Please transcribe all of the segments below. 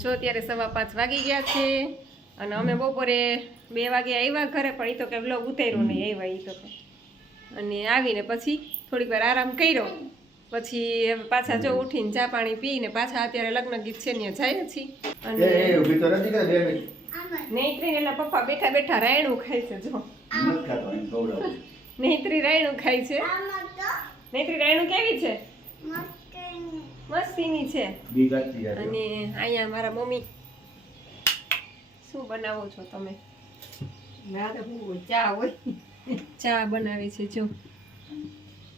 જો અત્યારે સવા પાંચ વાગી ગયા છે અને અમે બપોરે બે વાગે આવ્યા ઘરે પણ એ તો કે વ્લોગ ઉતાર્યો નહીં આવ્યા એ તો કે. અને આવીને પછી થોડીક વાર આરામ કર્યો. પછી પાછા જો ઉઠીને ચા પાણી પીને પાછા અત્યારે લગ્ન ગીત છે ને જાય છીએ અને એ ઊભી તો નથી કરે બે મિનિટ નેત્રી એટલે પપ્પા બેઠા બેઠા રાયણું ખાય છે જો. નેત્રી રાયણું ખાય છે. નેત્રી રાયણું કેવી છે? મસ્તીની છે. અને અહીંયા મારા મમ્મી. શું બનાવો છો તમે? ચા હોય. ચા બનાવે છે જો.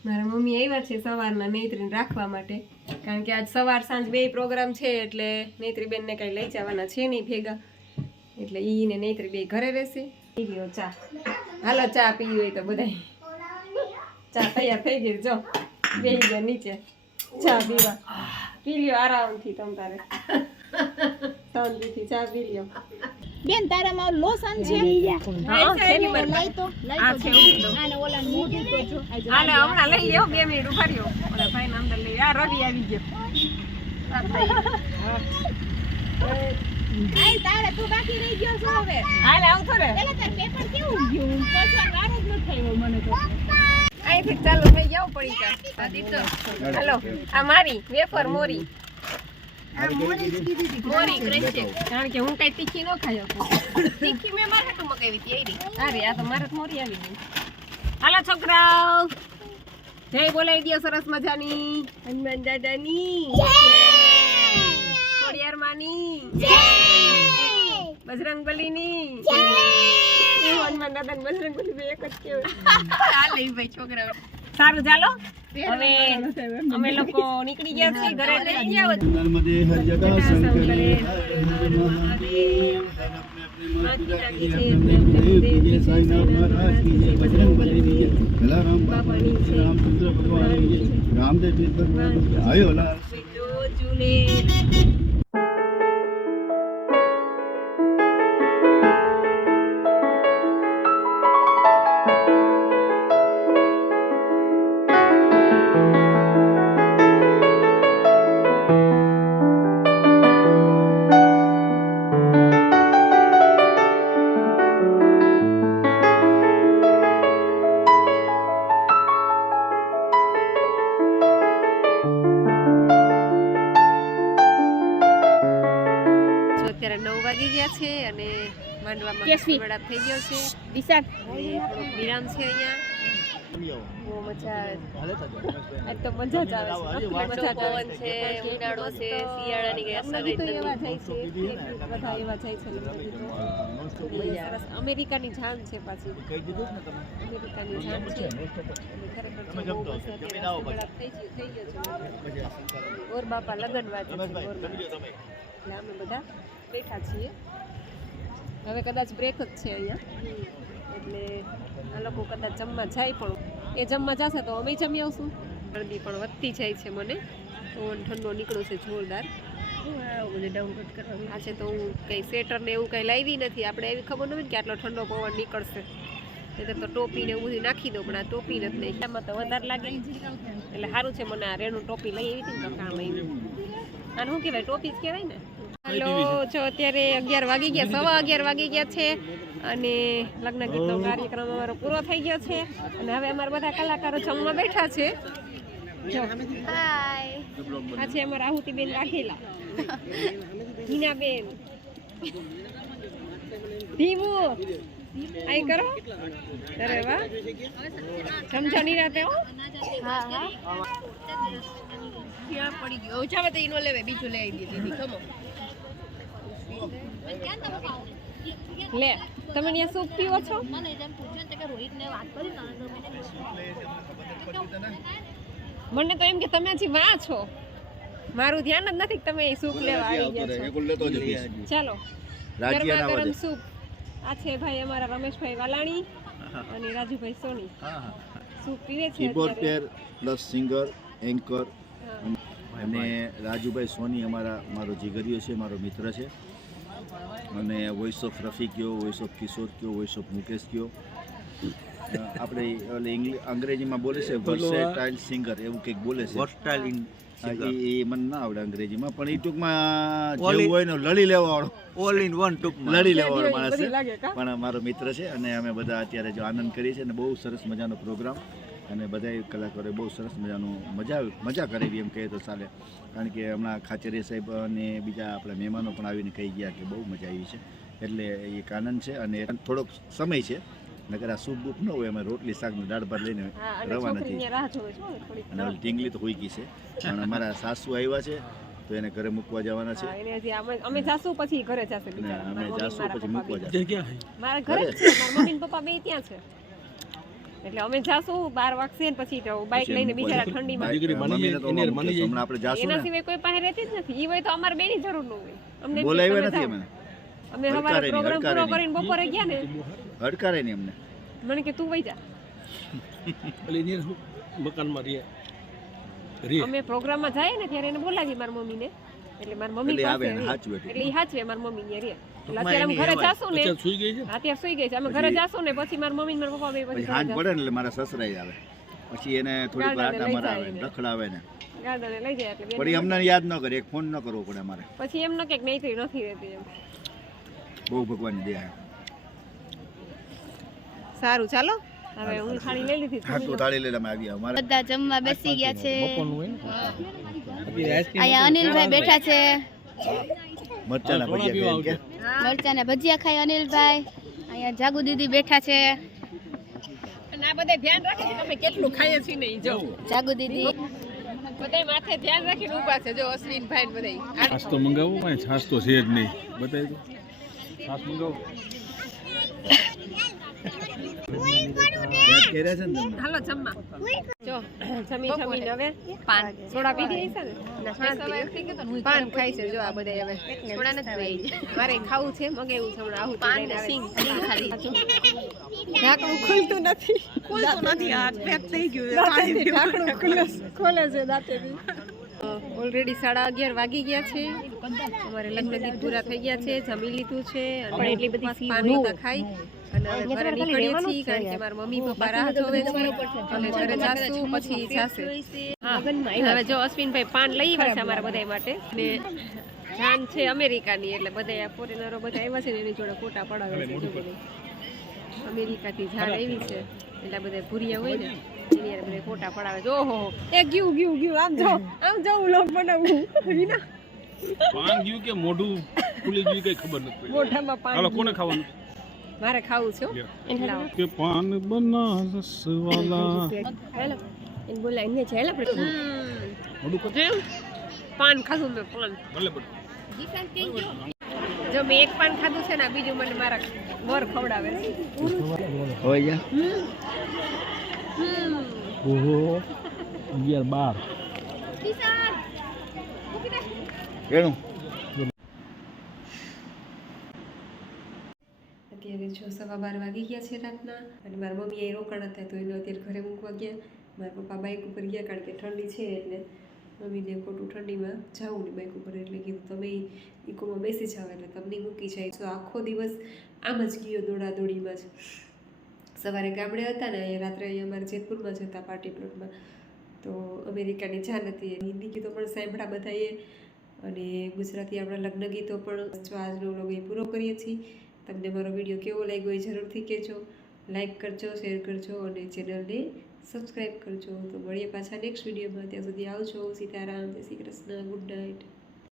મારા મમ્મી આવ્યા છે સવારના નેત્રીને રાખવા માટે. કારણ કે આજ સવાર સાંજ બે પ્રોગ્રામ છે એટલે નૈત્રીબેનને કંઈ લઈ જવાના છે નહીં ભેગા. એટલે ઈ ને નેત્રી બે ઘરે રહેશે. પી ગયો ચા. હાલો ચા પી હોય તો બધા ચા તૈયાર થઈ ગઈ જો. બે ગયા નીચે. ચા પીવા. પી લ્યો આરામથી તમ તારે. શાંતિથી ચા પી લ્યો બેન તારામાં લોસન છે? હા છે ની. લાઈ તો આ છે. આને ઓલા મોઢું તો જો. આ જો. હમણાં લઈ લ્યો બે મિનિટ ઊભા રહ્યો. ઓલા ભાઈને અંદર લઈ આ રવિ આવી ગયો. આ તારે તું બાકી રહી ગયો છો હવે? હાલ આવતો રે પેલા તાર પેપર કેવું ગયું? પછી વાર જ ન થયો મને તો. અહીંથી ચાલુ થઈ જાવ પડી દીધો. હાલો આ મારી વેફર મોરી. મોરી ક્રંચી કારણ કે હું કઈ તીખી ન ખાયો તીખી મેં મારે હાટું મગાવી હતી આયરી. અરે આ તો મારે તો મોરી આવી ગઈ. હાલો છોકરાઓ. જય બોલાવી દો સરસ મજાની. હનુમાન દાદાની. ખોડિયાર માની. બજરંગ બલીની હું હનુમાન દાદા ને બજરંગ બે એક જ કહેવાય. આ લઈ ભાઈ છોકરા સારું ચાલો. હવે અમે લોકો નીકળી ગયા છીએ ઘરે. જઈ ગયા હોત. નર્મદે માંડવામાં કેસરી. વડા થઈ ગયો છે. વિશાલ અને થોડોક વિરામ છે અહીંયા. બહુ મજા આવે. આજ તો મજા જ આવે છે. મસ્ત મજા જ આવે છે ઉનાળો છે શિયાળાની કઈ અસર જ નથી એવા જાય છે. બધા એવા જાય છે. લગ્ન ગીતો. સરસ અમેરિકાની જાન છે પાછી. અમેરિકાની જાન છે. અને ખરેખર તો બહુ મજા અત્યારે વડા થઈ ગયું- થઈ ગયો છે. ઓર બાપા લગન વાંચે છે. ઓરમાં. એટલે અમે બધા બેઠા છીએ. હવે કદાચ બ્રેક જ છે અહીંયા. એટલે આ લોકો કદાચ જમવા જાય પણ. એ જમવા જશે તો અમે જમી આવશું. ગરમી પણ વધતી જાય છે મને. પવન ઠંડો નીકળ્યો છે જોરદાર. આ છે તો હું કંઈ સ્વેટર ને એવું કંઈ લાવી નથી. આપણે એવી ખબર નથી કે આટલો ઠંડો પવન નીકળશે. એટલે તો ટોપી ને એવું બધું નાખી દઉં પણ આ ટોપી નથી નહીં એમાં તો વધારે લાગે. એટલે સારું છે મને આ રેનું ટોપી લઈ આવી હતી ને તો કામ આવી આને શું કહેવાય? ટોપી જ કહેવાય ને? હાલો જો અત્યારે અગિયાર વાગી ગયા સવા અગિયાર વાગી ગયા છે અને લગ્ન ગીતનો કાર્યક્રમ અમારો પૂરો થઈ ગયો છે અને હવે અમારા બધા કલાકારો જમવા બેઠા છે. જો. આ છે અમારા આહુતિબેન વાઘેલા હિનાબેન. ધીમુ. આઈ કરો. અરે વાહ. સમજો ની રાતે હો. ક્યાં પડી ગયો. ઓછા તો ઈનો લેવે બીજું લઈ આવી દીધી ખમો લે તમે ત્યાં સૂપ પીવો છો? મને જેમ પૂછ્યું ને કે રોહિતને વાત કરી ને તો મને તો એમ કે તમે હજી વાં છો. મારું ધ્યાન જ નથી કે તમે એ સૂપ લેવા આવી ગયા છો. ચાલો. ગરમા ગરમ સૂપ. આ છે ભાઈ અમારા રમેશભાઈ વાલાણી અને રાજુભાઈ સોની. સૂપ પીવે છે keyboard player plus singer anchor. અને રાજુભાઈ સોની અમારા મારો જીગરીયો છે મારો મિત્ર છે. અને વોઇસ ઓફ રફી કયો વોઇસ ઓફ કિશોર કયો વોઇસ ઓફ મુકેશ કયો. આપણે ઇંગ્લિશ અંગ્રેજીમાં બોલે છે વર્સેટાઇલ સિંગર એવું કંઈક બોલે છે. વર્સટાઇલ એ એ મને ના આવડે અંગ્રેજીમાં પણ એ ટૂંકમાં જેવું હોય ને લડી લેવાવાળો. ઓલ ઇન વન ટૂંકમાં. લડી લેવાવાળો માણસ છે. પણ મારો મિત્ર છે અને અમે બધા અત્યારે જો આનંદ કરીએ છીએ અને બહુ સરસ મજાનો પ્રોગ્રામ. અને બધા કલાકારોએ બહુ સરસ મજાનું મજા મજા કરેલી એમ કહીએ તો ચાલે. કારણ કે હમણાં ખાચરિયા સાહેબ અને બીજા આપણા મહેમાનો પણ આવીને કહી ગયા કે બહુ મજા આવી છે. એટલે એક આનંદ છે અને થોડોક સમય છે. નકર આ સૂપ બૂપ ન હોય અમે રોટલી શાકને દાળ ભાત લઈને રવા નથી અને ઢીંગલી તો હોઈ ગઈ છે. પણ અમારા સાસુ આવ્યા છે તો એને ઘરે મૂકવા જવાના છે. અમે જાશું પછી ઘરે જશે અમે જાશું પછી મૂકવા જશે. મારા ઘરે છે મારા મમ્મી પપ્પા બે ત્યાં છે. એટલે અમે જાશું બાર વાગશે ને પછી તો બાઇક લઈને બિચારા. ઠંડીમાં. હમણાં આપણે જાશું એના સિવાય કોઈ પાસે રહેતી જ નથી. એ હોય તો અમારે બેની જરૂર ન હોય. અમને બોલાવ્યા નથી અમે અમે. સવારે પ્રોગ્રામ પૂરો કરીને બપોરે ગયા ને. હડકારે નહીં અમને. મને કે તું વઈ જા. એટલે એની મકાનમાં રહે. રહે. અમે પ્રોગ્રામમાં જાય ને ત્યારે એને બોલાવી મારી મમ્મીને. એટલે મારી મમ્મી પાસે એટલે. હાચવે મારી મમ્મી ને રહે. અત્યારે અમે ઘરે જાશું ને. સુઈ ગઈ છે? અત્યારે સુઈ ગઈ છે. અમે ઘરે જાશું ને પછી મારી મમ્મી મારા પપ્પા બે પછી પછી ઘરે હાંજ જાશું. પડે ને એટલે મારા સસરાઈ આવે. પછી એને થોડીક વાર આટા મરાવે જાય રખડાવે ને. ગાર્ડને લઈ જાય એટલે પણ અમને યાદ ન કરે એક ફોન ન કરવો પડે અમારે. પછી એમ ન કે નૈત્રી નથી રહેતી એમ. બહુ ભગવાનની દયા સારું ચાલો. હવે હું થાળી લઈ લીધી હા તો થાળી લઈને અમે આવ્યા અમારે બધા જમવા બેસી ગયા છે. અહીંયા અનિલભાઈ બેઠા છે. મરચાના ભજીયા કે મરચાના ભજીયા ખાય અનિલભાઈ. અહીંયા જાગુ દીદી બેઠા છે. અને બધા ધ્યાન રાખે તમે કેટલું ખાઈએ છીએ નહીં જો. જાગુ દીદી. બધા માથે ધ્યાન રાખીને ઊભા છે જો ને બધા છાશ તો મંગાવો કાંઈ છાશ તો છે જ નહીં. બતાવી દો છાશ મંગાવો. યાદ કર્યા છે ને તમને હાલો જમવા. જો જમી જમી હવે પાન. સોડા પીધી છે ને. પાન ખાઈ છે જો આ બધા હવે. સોડા નથી મારે ખાવું છે મગાવ્યું છે હમણાં આવું પાન સિંગ ઢાંકણું ખુલતું નથી. ખુલતું નથી આ પેક થઈ ગયું ઢાંકણું ખુલે ખોલે છે દાંતેથી. ઓલરેડી સાડા અગિયાર વાગી ગયા છે. અમારે લગ્ન ગીત પૂરા થઈ ગયા છે જમી લીધું છે અને એટલી બધી તો ખાઈ. અને હવે ઘરે નીકળીએ છીએ કારણ કે મારા મમ્મી પપ્પા રાહ જોવે છે. અને ઘરે જાશું પછી જાશે. હા. હવે જો અશ્વિનભાઈ પાન લઈ આવ્યા છે અમારા બધા માટે. ને જાન છે અમેરિકાની એટલે બધા ફોરેનરો બધા આવ્યા છે ને એની જોડે ફોટા પડાવે છે અમેરિકાથી જાન આવી છે. એટલે બધા ભૂરિયા હોય ને એની બધા ફોટા પડાવે છે. ઓહો. એ ગયું ગયું ગયું. આમ જો આમ જો લોક બનાવું. વિના પાન ગયું કે મોઢું ખુલી ગયું કઈ ખબર નથી મોઢામાં પાન હાલો કોને ખાવાનું? મારે ખાવું છે. કે પાન બનારસ વાલા હેલો. એને બોલાવીને છે હેલો. પાન ખાધું મેં પાન. જો મેં એક પાન ખાધું છે ને બીજું મને મારા વર ખવડાવે હોય જા. ઓહો. અગિયાર બાર. એનું અત્યારે જો સવા બાર વાગી ગયા છે રાતના અને મારા મમ્મી એ રોકાણ હતા તો એને અત્યારે ઘરે મૂકવા ગયા. મારા પપ્પા બાઇક ઉપર ગયા કારણ કે ઠંડી છે એટલે મમ્મીને ખોટું ઠંડીમાં જવું ને બાઇક ઉપર એટલે કીધું તમે ઇકોમાં બેસી જાઓ એટલે તમને મૂકી જાય. તો આખો દિવસ આમ જ ગયો દોડાદોડીમાં જ. સવારે ગામડે હતા ને અહીંયા રાત્રે અહીંયા અમારે જેતપુરમાં જ હતા પાર્ટી પ્લોટમાં તો અમેરિકાની જાન હતી હિન્દી ગીતો પણ સાંભળા બધાએ. અને ગુજરાતી આપણા લગ્ન ગીતો પણ. આજનો વ્લોગ એ પૂરો કરીએ છીએ. તમને મારો વીડિયો કેવો લાગ્યો એ જરૂરથી કહેજો. લાઈક કરજો શેર કરજો અને ચેનલને સબસ્ક્રાઈબ કરજો. તો મળીએ પાછા નેક્સ્ટ વિડીયોમાં. ત્યાં સુધી આવજો. સીતારામ, જય શ્રી કૃષ્ણ ગુડ નાઇટ